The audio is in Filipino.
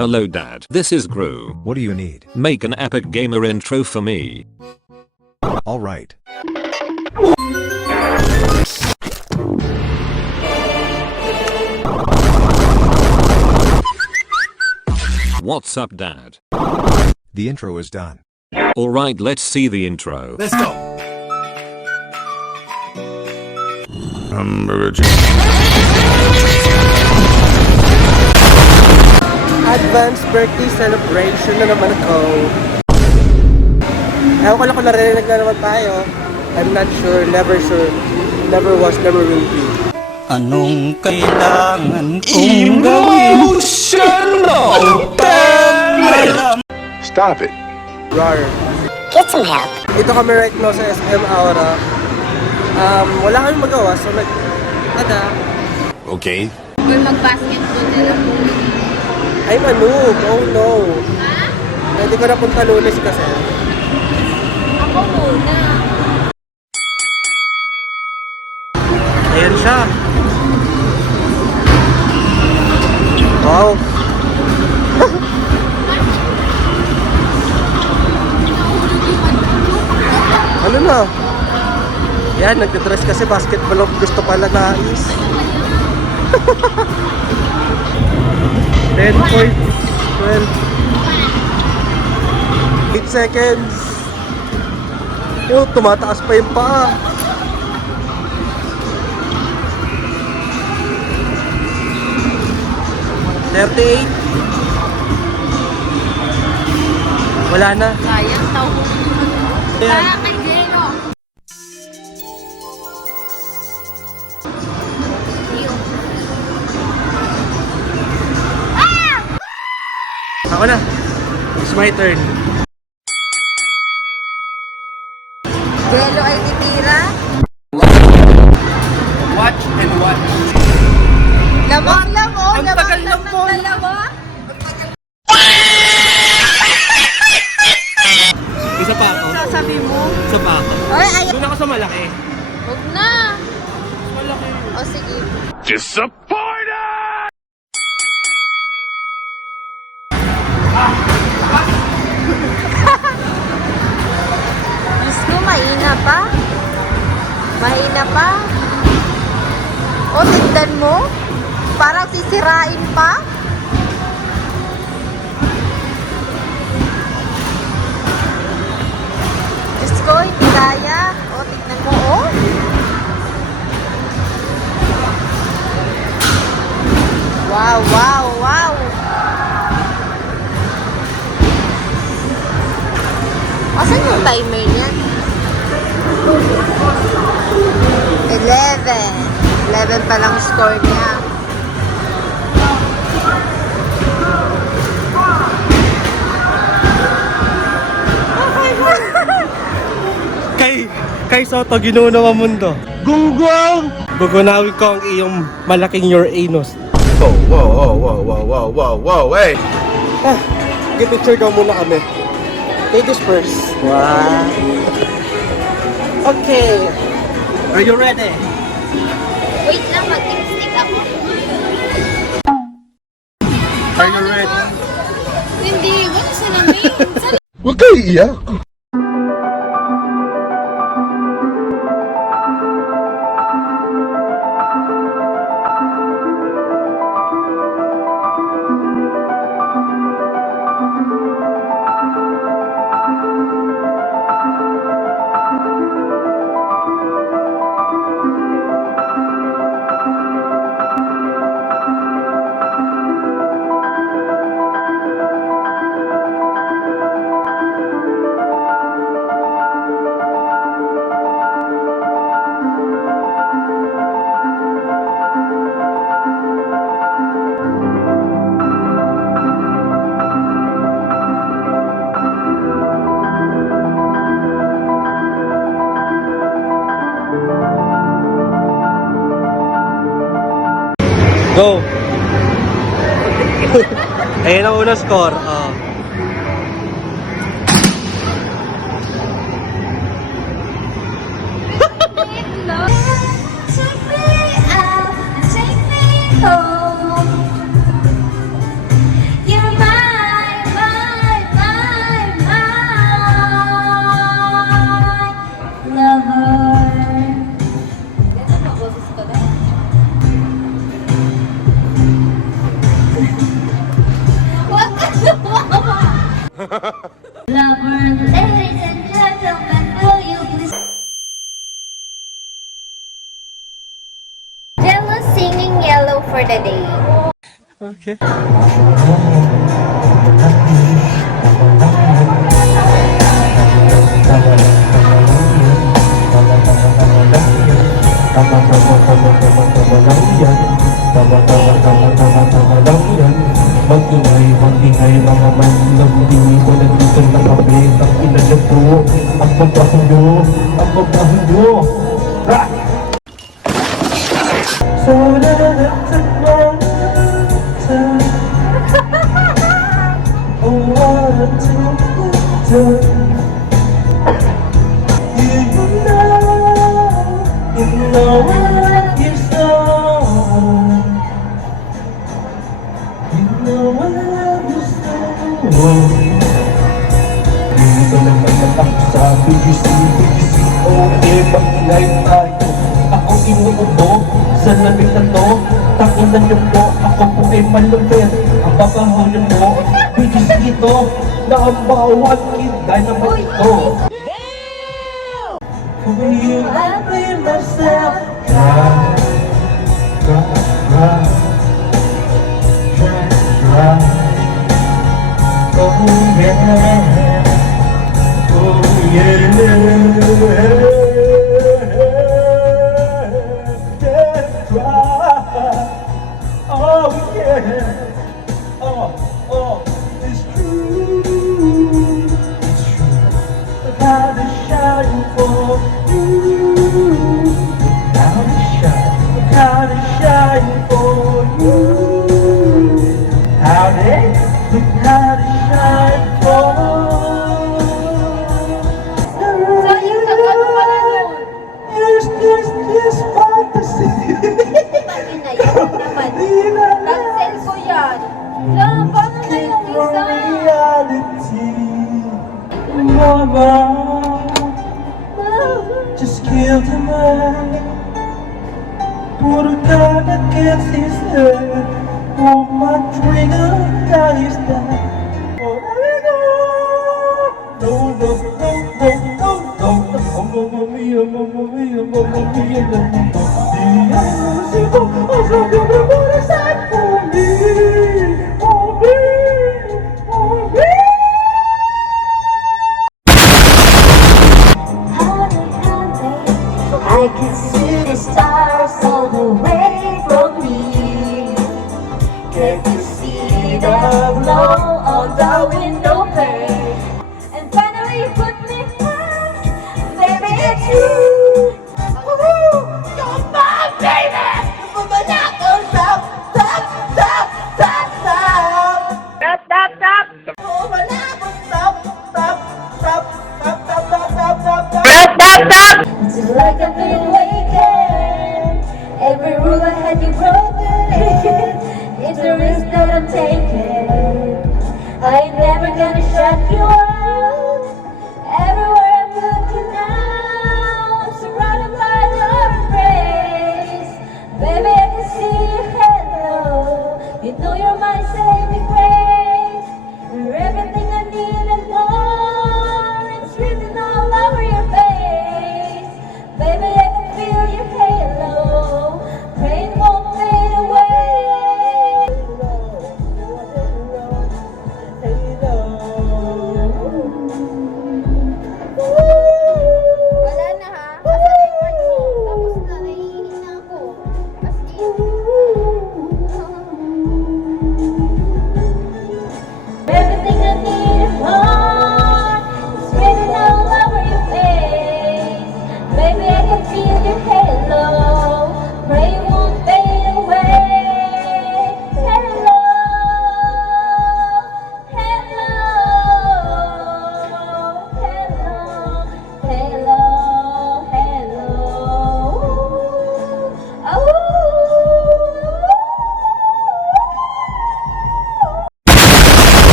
Hello Dad, this is Gru. What do you need? Make an epic gamer intro for me. Alright. What's up Dad? The intro is done. Alright, let's see the intro. Let's go. Advanced birthday celebration na naman ako. Ewan ko lang kung narinig na naman tayo. I'm not sure, never was, never will be. Anong kailangan kong gawin? Stop it. Rar. Get some help. Ito kami right now sa SM Aura. Wala kami magawa, so tada. Okay. Kung mag-basketball na lang po. I'm a noob, oh no. Hindi ko napunta Lunes kasi. Ako muna. Ayan siya. Wow. Ano na? Yan, nagdadress kasi basketball ang gusto pala nais. 10.12 8 seconds. Yo, tumataas pa yung paa. Wala na. Sayang tao. Ayan. Para kay Geno. Ako na. It's my turn. Geno ay titira. Watch and watch. Lamang lang oh. Ang tagal lang po. Dalawa. Isa pa ako. Sasabi mo. Isa pa ako. Ay, ay. Doon ako sa malaki. Huwag na. Malaki. O sige. Disappointed! Diyos ko, mahina pa. Mahina pa. O, tignan mo. Parang sisirain pa. Diyos ko, hindi kaya. O, tignan mo, o. Wow, wow, wow. Asan yung timer niyan? 11. 11 pa lang score niya. Kay Soto, Ginoo ng mundo. Gunggong! Gugunawin ko ang iyong malaking Uranus. Whoa, hey! Get picture daw muna kami. Ladies first. Wow. Okay. Are you ready? Wait lang, mag-stick ako. Are you ready? Hindi, wag sa namin. Huwag kayo iiyak. Go! Ayan ang unang score. Take me home. You're my Okay. Mag-ingay mga manlang di ko nandito na kami ang inalag ko ang pagbaho nyo so nalagtag mo oh what to do you know what you saw you know what you saw dito naman ang sabi BGC, okay, mag-ingay tayo akong inuubo sa lamig na to takunan niyo po, ako po ay malupit ang papahulin mo BGC ito na ang bawat kinday naman ito for you, I blame myself oh yeah oh yeah oh yeah oh it's true I gotta shine for you I gotta shine for you we gotta shine for Sayang na ano pala yun? this fantasy Pati na yun naman. Cancel ko yan. Lang, paano na yung isa? reality mama just killed a man put a gun against his head pull my trigger got his death oh no no no no no no mamma mia mamma mia mamma mia Diagnosiko ang sabi mo muna sa for me for me for me I can see the stars all the way from me. Can't you see the glow on the window pane? And finally you put me first, baby, it's you. Ooh, you're my baby. You're my stop, stop, stop, stop, stop, stop. Stop, stop, stop. You're my stop, stop, stop, stop, stop, stop, stop, stop, stop. It's like I've been waiting. Every rule I had you broken. It's a risk that I'm taking. I ain't never gonna shut you out. Everywhere I'm looking now, I'm surrounded by love and praise. Baby, I can see your hello. You know you're my savior.